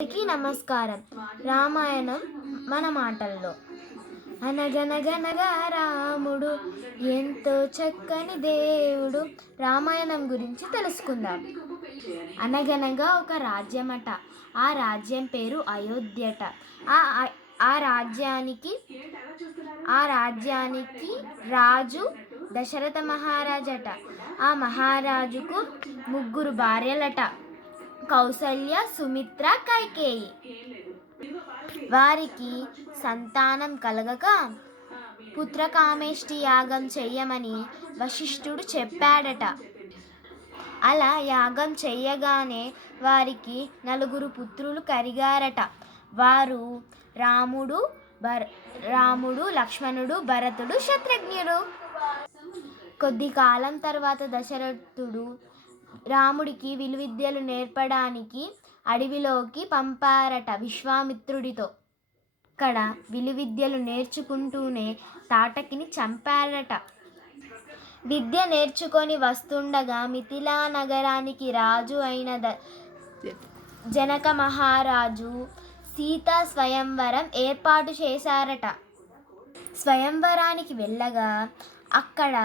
అందరికీ నమస్కారం. రామాయణం మన మాటల్లో. అనగనగనగా రాముడు ఎంతో చక్కని దేవుడు. రామాయణం గురించి తెలుసుకుందాం. అనగనగా ఒక రాజ్యమట. ఆ రాజ్యం పేరు అయోధ్యట. ఆ రాజ్యానికి రాజు దశరథ మహారాజట. ఆ మహారాజుకు 3 భార్యలట: కౌసల్య, సుమిత్ర, కైకేయి. వారికి సంతానం కలగక పుత్రకామేష్టి యాగం చెయ్యమని వశిష్ఠుడు చెప్పాడట. అలా యాగం చెయ్యగానే వారికి 4 పుత్రులు కలిగారట. వారు రాముడు, లక్ష్మణుడు, భరతుడు, శత్రుఘ్నుడు. కొద్ది కాలం తర్వాత దశరథుడు రాముడికి విలువిద్యలు నేర్పడానికి అడవిలోకి పంపారట విశ్వామిత్రుడితో. అక్కడ విలువిద్యలు నేర్చుకుంటూనే తాటకిని చంపారట. విద్య నేర్చుకొని వస్తుండగా మిథిలా నగరానికి రాజు అయిన జనక మహారాజు సీతా స్వయంవరం ఏర్పాటు చేశారట. స్వయంవరానికి వెళ్ళగా అక్కడ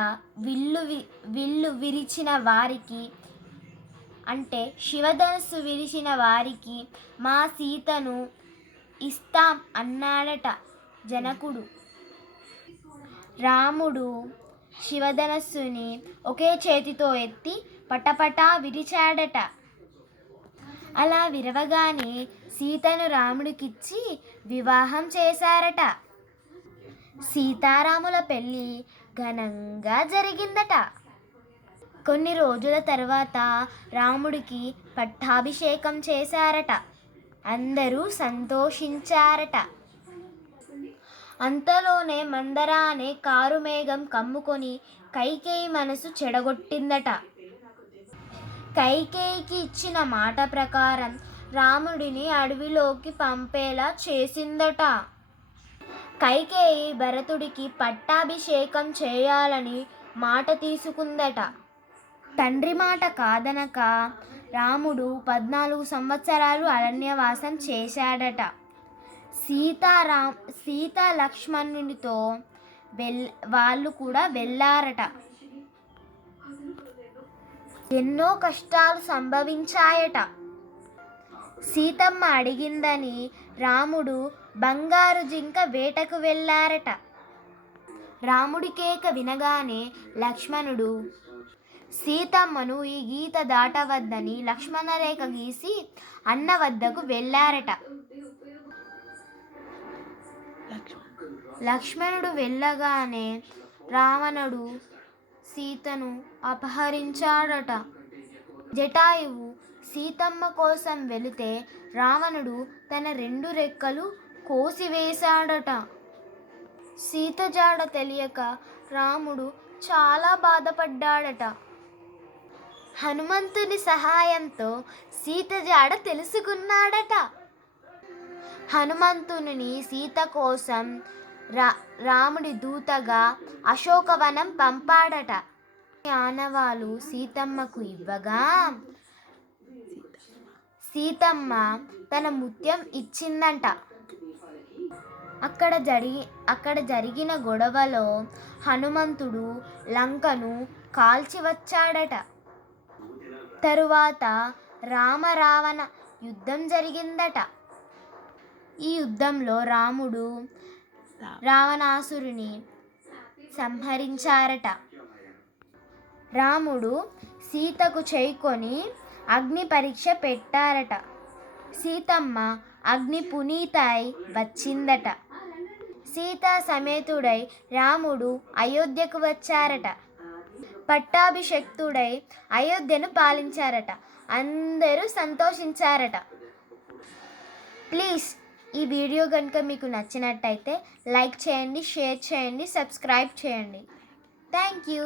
విల్లు విరిచిన వారికి, అంటే శివధనుస్సు విరిచిన వారికి మా సీతను ఇస్తాం అన్నాడట జనకుడు. రాముడు శివధనస్సుని ఒకే చేతితో ఎత్తి పటపటా విరిచాడట. అలా విరవగానే సీతను రాముడికిచ్చి వివాహం చేశారట. సీతారాముల పెళ్ళి ఘనంగా జరిగిందట. కొన్ని రోజుల తర్వాత రాముడికి పట్టాభిషేకం చేశారట. అందరూ సంతోషించారట. అంతలోనే మందర అనే కారుమేఘం కమ్ముకొని కైకేయి మనసు చెడగొట్టిందట. కైకేయికి ఇచ్చిన మాట ప్రకారం రాముడిని అడవిలోకి పంపేలా చేసిందట. కైకేయి భరతుడికి పట్టాభిషేకం చేయాలని మాట తీసుకుందట. తండ్రి మాట కాదనక రాముడు 14 సంవత్సరాలు అరణ్యవాసం చేశాడట. సీత లక్ష్మణునితో వాళ్ళు కూడా వెళ్ళారట. ఎన్నో కష్టాలు సంభవించాయట. సీతమ్మ అడిగిందని రాముడు బంగారు జింక వేటకు వెళ్ళారట. రాముడి కేక వినగానే లక్ష్మణుడు సీతమ్మను ఈ గీత దాటవద్దని లక్ష్మణరేఖ గీసి అన్న వద్దకు వెళ్ళారట. లక్ష్మణుడు వెళ్ళగానే రావణుడు సీతను అపహరించాడట. జటాయువు సీతమ్మ కోసం వెళితే రావణుడు తన 2 రెక్కలు కోసివేశాడట. సీత జాడ తెలియక రాముడు చాలా బాధపడ్డాడట. హనుమంతుని సహాయంతో సీత జాడ తెలుసుకున్నాడట. హనుమంతుని సీత కోసం రాముడి దూతగా అశోకవనం పంపాడట. ఆనవాలు సీతమ్మకు ఇవ్వగా సీతమ్మ తన ముత్యం ఇచ్చిందంట. అక్కడ జరిగిన గొడవలో హనుమంతుడు లంకను కాల్చి వచ్చాడట. తరువాత రావణ యుద్ధం జరిగిందట. ఈ యుద్ధంలో రాముడు రావణాసురుని సంహరించారట. రాముడు సీతకు చేయికొని అగ్ని పరీక్ష పెట్టారట. సీతమ్మ అగ్ని పునీతై వచ్చిందట. సీతా సమేతుడై రాముడు అయోధ్యకు వచ్చారట. పట్టాభిషక్తుడై అయోధ్యను పాలించారట. అందరూ సంతోషించారట. ప్లీజ్ ఈ వీడియో కనుక మీకు నచ్చినట్టయితే లైక్ చేయండి, షేర్ చేయండి, సబ్స్క్రైబ్ చేయండి. Thank you.